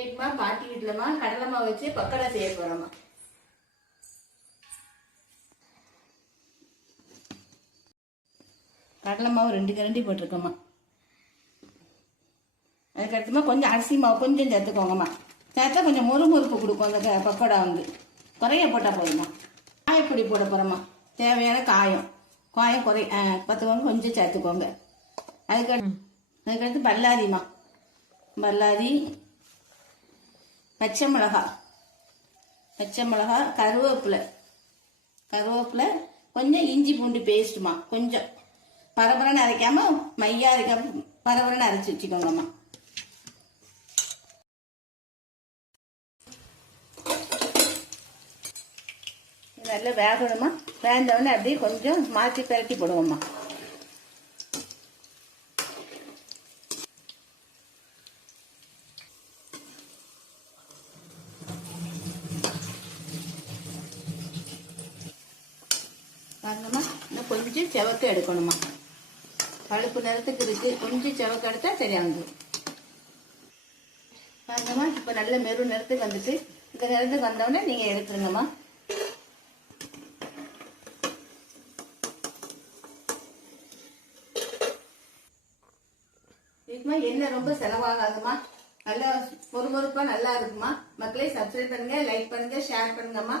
இன்னைக்குமா பாட்டி வீட்டுலமா கடலை மாவு வச்சு பக்கோடா செய்ய போறோமா. கடலை மாவு 2 கரண்டி போட்டிருக்கோமா. அதுக்கடுத்துமா கொஞ்சம் அரிசி மாவு கொஞ்சம் சேர்த்துக்கோங்கம்மா. சேர்த்தா கொஞ்சம் முறுமுறுப்பு கொடுக்கும் அந்த பக்கோடா வந்து. குறைய போட்டால் போதுமா. காயப்பொடி போட போகிறோம்மா. தேவையான காயம் பத்துக்கோங்க, கொஞ்சம் சேர்த்துக்கோங்க. அதுக்கடுத்து பல்லாரிம்மா. பல்லாரி, பச்சை மிளகா, கருவேப்பிலை, கொஞ்சம் இஞ்சி பூண்டு பேஸ்ட்டுமா. கொஞ்சம் பரபரன்னு அரைக்காம மையா அரைக்காம பரபரன்னு அரைச்சி வச்சுக்கோங்கம்மா. நல்லா வேகணுமா. வேந்தவொடனே அப்படியே கொஞ்சம் மாற்றி பரட்டி போடுவோம்மா. பாருங்கம்மா, இன்னும் கொஞ்சம் செவக்க எடுக்கணுமா. பழுப்பு நிறத்துக்கு இருக்கு, கொஞ்சம் செவக்க எடுத்தா சரியாகுது. பாருங்கம்மா, இப்போ நல்ல மெரூன் நிறத்துக்கு வந்துட்டு இந்த நிறத்துக்கு வந்தோடனே நீங்க எடுத்துருங்கம்மா. இதுக்குமா எண்ணெய் ரொம்ப செலவாகாதுமா. நல்லா பொறுப்பா நல்லா இருக்குமா. மக்களே சப்ஸ்கிரைப் பண்ணுங்க, லைக் பண்ணுங்க, ஷேர் பண்ணுங்கம்மா.